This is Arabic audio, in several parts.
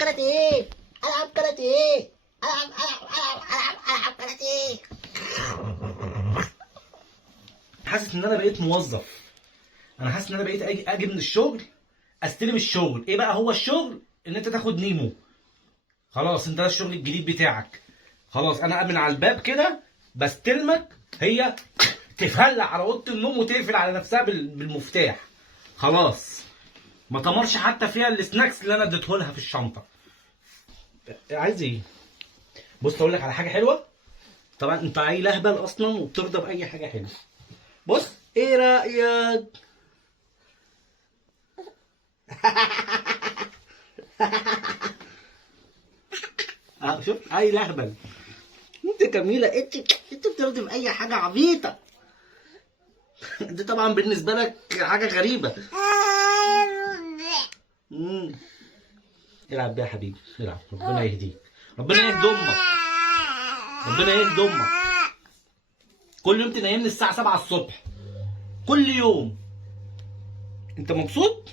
كاراتيه، العب كاراتيه، العب كاراتيه. حاسس ان انا بقيت موظف. انا حاسس ان انا بقيت اجي من الشغل استلم الشغل. ايه بقى هو الشغل؟ ان انت تاخد نيمو. خلاص انت ده الشغل الجديد بتاعك. خلاص انا من على الباب كده بستلمك، هي تفلع على اوضه النوم وتقفل على نفسها بالمفتاح. خلاص ما تمرش حتى فيها السناكس اللي انا اديته لها في الشنطه. عايز ايه؟ بص اقول لك على حاجه حلوه. طبعا انت عيل اهبل اصلا وبترضى باي حاجه حلوه. بص ايه رايك؟ شوف عيل اهبل. انت جميله، انت بترضي باي حاجه عبيطه. دي طبعا بالنسبه لك حاجه غريبه. العب بيها يا حبيبي، العب. ربنا يهديك، ربنا يهدي امك، ربنا يهدي امك. كل يوم تنيمني الساعه 7 الصبح كل يوم. انت مبسوط؟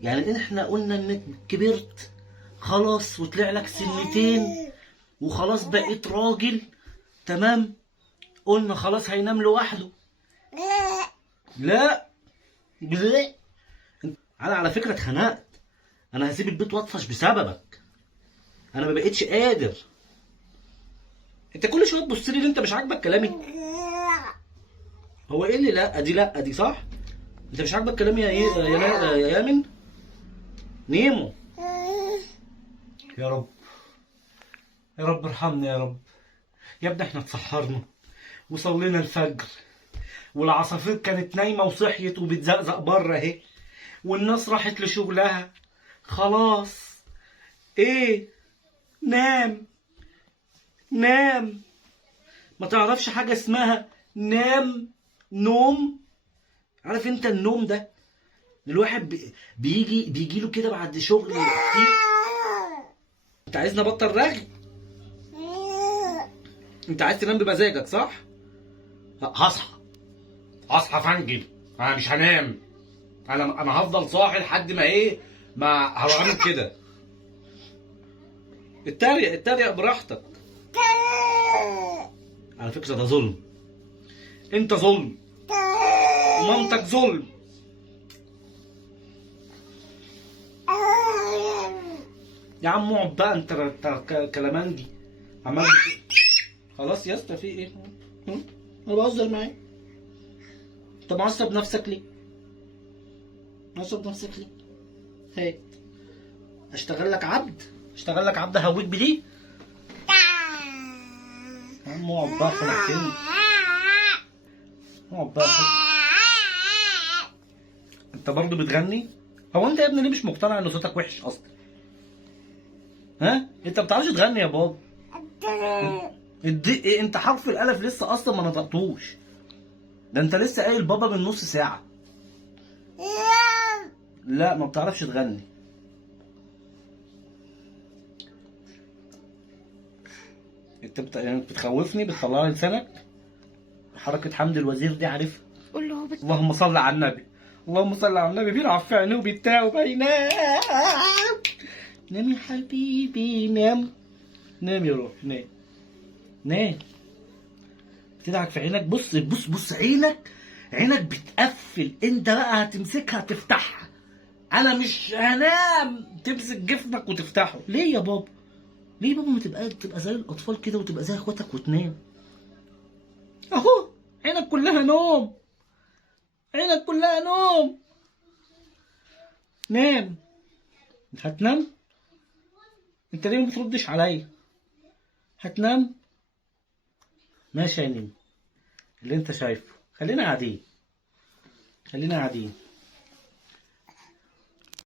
يعني احنا قلنا انك كبرت خلاص وطلع لك سنتين وخلاص بقيت راجل تمام. قلنا خلاص هينام لوحده. لا لا، انا على فكره اتخنقت. انا هسيب البيت واطفش بسببك. انا ما بقتش قادر. انت كل شويه تبص لي، انت مش عاجبك كلامي؟ هو ايه اللي لا دي؟ لا دي صح. انت مش عاجبك كلامي يا يامن نيمو؟ يا رب، يا رب ارحمنا يا رب. يا ابني احنا اتسحرنا وصلينا الفجر والعصافير كانت نايمه وصحيت وبتزقزق بره اهي، والناس راحت لشغلها خلاص. ايه؟ نام نام. ما تعرفش حاجه اسمها نام نوم؟ عارف انت النوم ده الواحد بيجي له كده بعد شغل كتير. انت عايزني ابطل رغي؟ انت عايز تنام بمزاجك صح؟ هصحى فنجل. انا مش هنام. انا هفضل صاحي لحد ما ايه، ما هبقى عامل كده. اتريق براحتك. على فكره ده ظلم. انت ظلم ومامتك ظلم. يا عم اقعد بقى، انت كلامنجي عمال. خلاص يا اسطى في ايه؟ انا بهزر معاك. انت معصب نفسك ليه؟ معصب نفسك ليه؟ هات اشتغل لك عبد، اشتغل لك عبد هويك بدي. يا عم اقعد بقى خنقتني. اقعد بقى. انت برضه بتغني؟ هو انت يا ابني ليه مش مقتنع ان صوتك وحش اصلا؟ ها؟ انت ما بتعرفش تغني يا بابا. إيه؟ انت حرف الالف لسه اصلا ما نطقتوش. ده انت لسه قايل بابا من نص ساعه. لا ما بتعرفش تغني. انت يعني بتخوفني، بتطلع لي لسانك. حركه حمد الوزير دي عارفها؟ قول له اللهم صل على النبي، اللهم صل على النبي. بيلعب في عينيه وبيتاع وبينام. نام يا حبيبي نام. نام يا روح نام. نام. بتدعك في عينك. بص بص بص، عينك بتقفل. انت بقى هتمسكها تفتحها. انا مش هنام. تمسك جفنك وتفتحه. ليه يا بابا؟ ليه يا بابا ما تبقى زي الاطفال كده وتبقى زي اخواتك وتنام؟ اهو عينك كلها نوم، عينك كلها نوم. نام. هتنام؟ انت ليه ما بتردش عليا؟ هتنام؟ ماشي يا نيم، اللي انت شايفه. خلينا قاعدين، خلينا قاعدين.